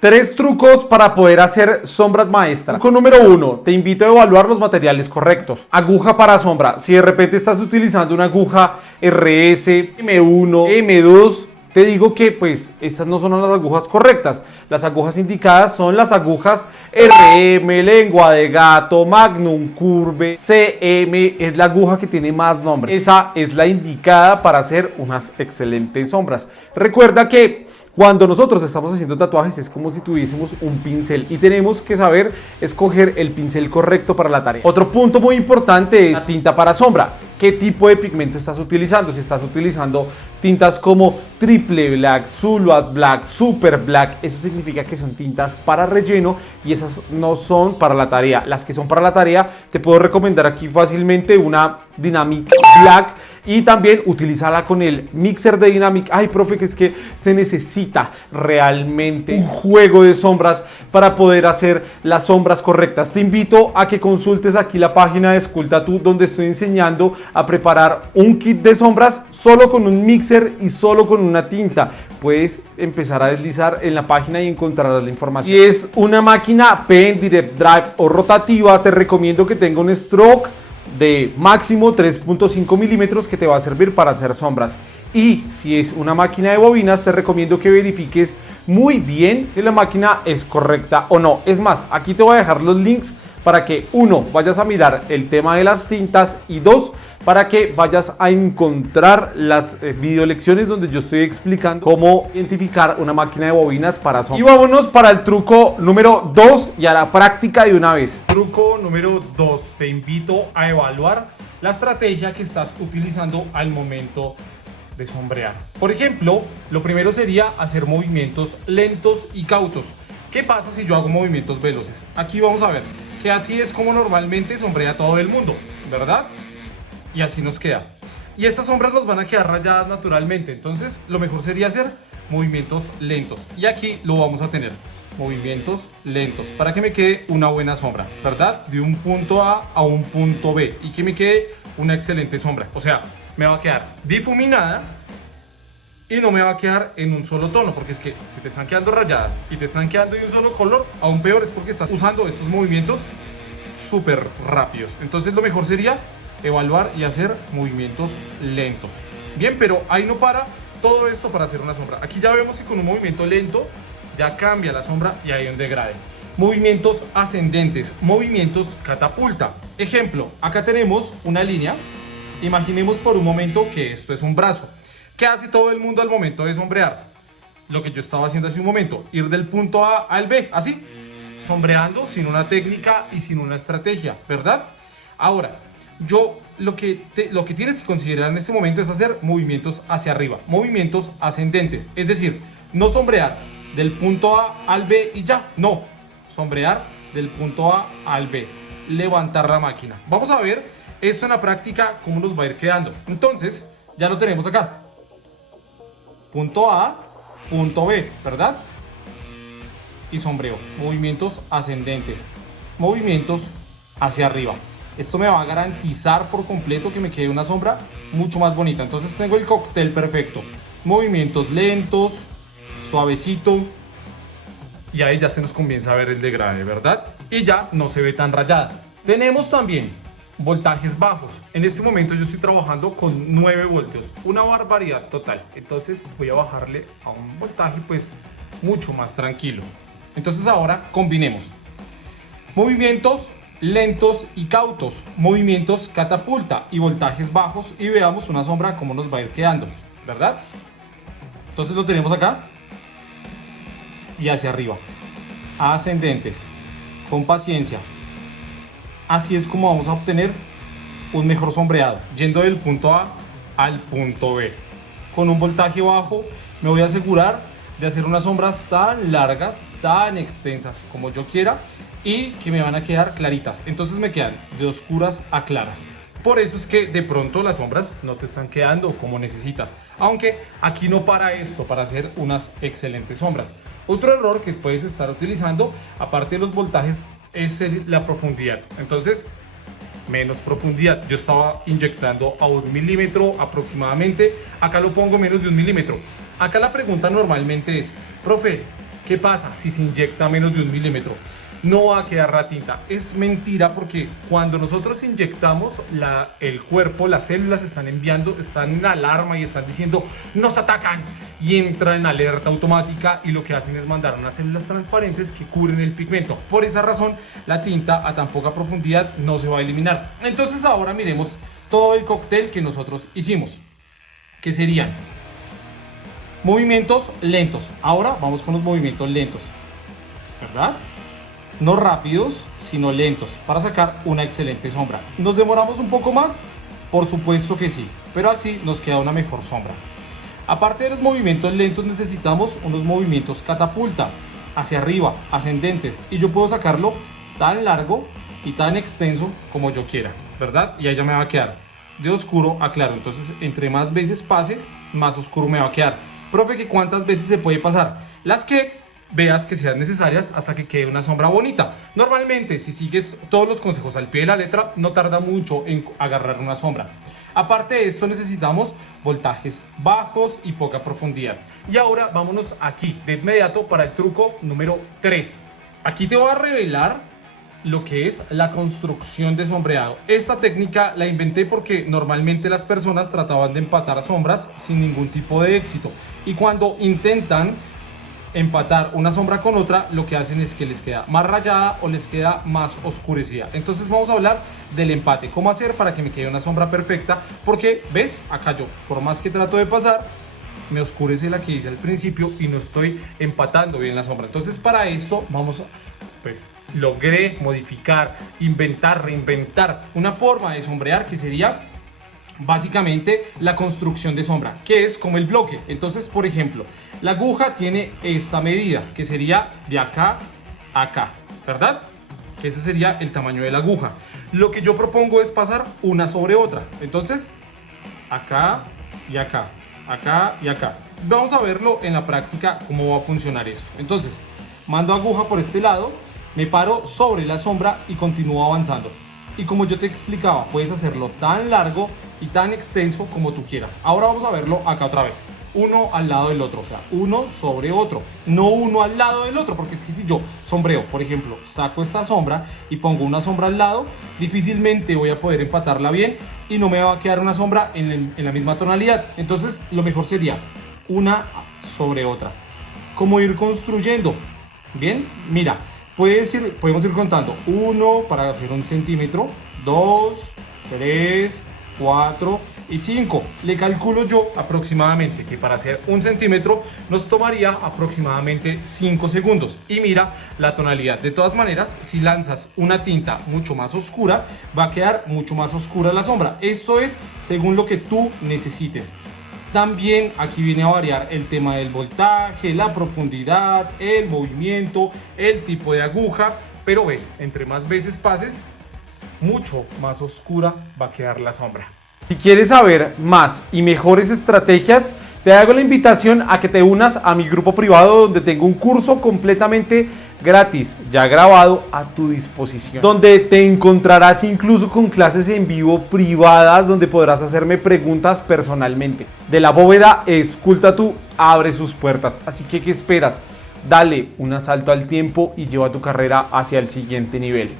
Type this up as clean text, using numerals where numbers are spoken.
Tres trucos para poder hacer sombras maestras. Truco número 1. Te invito a evaluar los materiales correctos. Aguja para sombra. Si de repente estás utilizando una aguja RS, M1, M2, te digo que pues estas no son las agujas correctas. Las agujas indicadas son las agujas RM, lengua de gato, Magnum Curve, CM, es la aguja que tiene más nombre. Esa es la indicada para hacer unas excelentes sombras. Recuerda que cuando nosotros estamos haciendo tatuajes es como si tuviésemos un pincel y tenemos que saber escoger el pincel correcto para la tarea. Otro punto muy importante es la tinta para sombra. ¿Qué tipo de pigmento estás utilizando? Si estás utilizando tintas como Triple Black, Zuluat Black, Super Black, eso significa que son tintas para relleno y esas no son para la tarea. Las que son para la tarea te puedo recomendar aquí fácilmente una Dynamic Black y también utilizarla con el mixer de Dynamic. Ay, profe, que es que se necesita realmente un juego de sombras para poder hacer las sombras correctas. Te invito a que consultes aquí la página de Sculptattoo donde estoy enseñando a preparar un kit de sombras solo con un mixer y solo con una tinta. Puedes empezar a deslizar en la página y encontrarás la información. Si es una máquina Pen, Direct Drive o rotativa, te recomiendo que tenga un stroke de máximo 3.5 milímetros que te va a servir para hacer sombras. Y si es una máquina de bobinas, te recomiendo que verifiques muy bien si la máquina es correcta o no. Es más, aquí te voy a dejar los links para que uno, vayas a mirar el tema de las tintas y dos, para que vayas a encontrar las video lecciones donde yo estoy explicando cómo identificar una máquina de bobinas para sombras. Y vámonos para el truco número 2 y a la práctica de una vez. Truco número 2. Te invito a evaluar la estrategia que estás utilizando al momento de sombrear. Por ejemplo, lo primero sería hacer movimientos lentos y cautos. ¿Qué pasa si yo hago movimientos veloces? Aquí vamos a ver que así es como normalmente sombrea todo el mundo, ¿verdad? Y así nos queda. Y estas sombras nos van a quedar rayadas naturalmente. Entonces lo mejor sería hacer movimientos lentos. Y aquí lo vamos a tener. Movimientos lentos. Para que me quede una buena sombra, ¿verdad? De un punto A un punto B. Y que me quede una excelente sombra. O sea, me va a quedar difuminada. Y no me va a quedar en un solo tono. Porque es que si te están quedando rayadas y te están quedando de un solo color, aún peor es porque estás usando estos movimientos súper rápidos. Entonces lo mejor sería evaluar y hacer movimientos lentos. Bien, pero ahí no para todo esto para hacer una sombra. Aquí ya vemos que con un movimiento lento ya cambia la sombra y hay un degrade. Movimientos ascendentes, movimientos catapulta. Ejemplo, acá tenemos una línea. Imaginemos por un momento que esto es un brazo. ¿Qué hace todo el mundo al momento de sombrear? Lo que yo estaba haciendo hace un momento, ir del punto A al B, así, sombreando sin una técnica y sin una estrategia, ¿verdad? Ahora, lo que tienes que considerar en este momento es hacer movimientos hacia arriba, movimientos ascendentes, es decir, no sombrear del punto A al B y ya, no, sombrear del punto A al B, levantar la máquina. Vamos a ver esto en la práctica cómo nos va a ir quedando. Entonces, ya lo tenemos acá, punto A, punto B, ¿verdad? Y sombreo, movimientos ascendentes, movimientos hacia arriba. Esto me va a garantizar por completo que me quede una sombra mucho más bonita. Entonces tengo el cóctel perfecto. Movimientos lentos, suavecito. Y ahí ya se nos comienza a ver el degrade, ¿verdad? Y ya no se ve tan rayada. Tenemos también voltajes bajos. En este momento yo estoy trabajando con 9 voltios. Una barbaridad total. Entonces voy a bajarle a un voltaje pues mucho más tranquilo. Entonces ahora combinemos movimientos lentos y cautos, movimientos catapulta y voltajes bajos y veamos una sombra cómo nos va a ir quedando, ¿verdad? Entonces lo tenemos acá y hacia arriba, ascendentes, con paciencia. Así es como vamos a obtener un mejor sombreado, yendo del punto A al punto B. Con un voltaje bajo me voy a asegurar de hacer unas sombras tan largas, tan extensas como yo quiera y que me van a quedar claritas. Entonces me quedan de oscuras a claras. Por eso es que de pronto las sombras no te están quedando como necesitas. Aunque aquí no para esto, para hacer unas excelentes sombras. Otro error que puedes estar utilizando, aparte de los voltajes, es la profundidad. Entonces, menos profundidad. Yo estaba inyectando a 1 milímetro aproximadamente. Acá lo pongo menos de 1 milímetro. Acá la pregunta normalmente es, profe, ¿Qué pasa si se inyecta menos de 1 milímetro? No va a quedar la tinta. Es mentira, porque cuando nosotros inyectamos, el cuerpo, las células están en alarma y están diciendo nos atacan, y entra en alerta automática, y lo que hacen es mandar unas células transparentes que cubren el pigmento. Por esa razón la tinta a tan poca profundidad no se va a eliminar. Entonces ahora miremos todo el cóctel que nosotros hicimos, que serían movimientos lentos. Ahora vamos con los movimientos lentos, ¿verdad? No rápidos, sino lentos, para sacar una excelente sombra. ¿Nos demoramos un poco más? Por supuesto que sí, pero así nos queda una mejor sombra. Aparte de los movimientos lentos, necesitamos unos movimientos catapulta, hacia arriba, ascendentes, y yo puedo sacarlo tan largo y tan extenso como yo quiera, ¿verdad? Y ahí ya me va a quedar de oscuro a claro. Entonces, entre más veces pase, más oscuro me va a quedar. Profe, ¿que cuántas veces se puede pasar? Las que veas que sean necesarias hasta que quede una sombra bonita. Normalmente, si sigues todos los consejos al pie de la letra, no tarda mucho en agarrar una sombra. Aparte de esto, necesitamos voltajes bajos y poca profundidad. Y ahora vámonos aquí de inmediato para el truco número 3. Aquí te voy a revelar lo que es la construcción de sombreado. Esta técnica la inventé porque normalmente las personas trataban de empatar sombras sin ningún tipo de éxito, y cuando intentan empatar una sombra con otra, lo que hacen es que les queda más rayada o les queda más oscurecida. Entonces vamos a hablar del empate, cómo hacer para que me quede una sombra perfecta, porque ves, acá yo, por más que trato de pasar, me oscurece la que hice al principio y no estoy empatando bien la sombra. Entonces para esto logré modificar, inventar, reinventar una forma de sombrear que sería básicamente la construcción de sombra, que es como el bloque. Entonces, por ejemplo, la aguja tiene esta medida, que sería de acá a acá, ¿verdad? Que ese sería el tamaño de la aguja. Lo que yo propongo es pasar una sobre otra. Entonces, acá y acá, acá y acá. Vamos a verlo en la práctica cómo va a funcionar esto. Entonces, mando aguja por este lado, me paro sobre la sombra y continúo avanzando. Y como yo te explicaba, puedes hacerlo tan largo y tan extenso como tú quieras. Ahora vamos a verlo acá otra vez. Uno al lado del otro, o sea, uno sobre otro, no uno al lado del otro, porque es que si yo sombreo, por ejemplo, saco esta sombra y pongo una sombra al lado, difícilmente voy a poder empatarla bien y no me va a quedar una sombra en la misma tonalidad. Entonces, lo mejor sería una sobre otra. ¿Cómo ir construyendo? Bien, mira, podemos ir contando 1 para hacer 1 centímetro, 2, 3, 4 y 5. Le calculo yo aproximadamente que para hacer 1 centímetro nos tomaría aproximadamente 5 segundos. Y mira la tonalidad. De todas maneras, si lanzas una tinta mucho más oscura, va a quedar mucho más oscura la sombra. Esto es según lo que tú necesites. También aquí viene a variar el tema del voltaje, la profundidad, el movimiento, el tipo de aguja. Pero ves, entre más veces pases, mucho más oscura va a quedar la sombra. Si quieres saber más y mejores estrategias, te hago la invitación a que te unas a mi grupo privado, donde tengo un curso completamente gratis, ya grabado, a tu disposición, donde te encontrarás incluso con clases en vivo privadas, donde podrás hacerme preguntas personalmente. De la bóveda Sculptatoo abre sus puertas, así que ¿qué esperas? Dale un asalto al tiempo y lleva tu carrera hacia el siguiente nivel.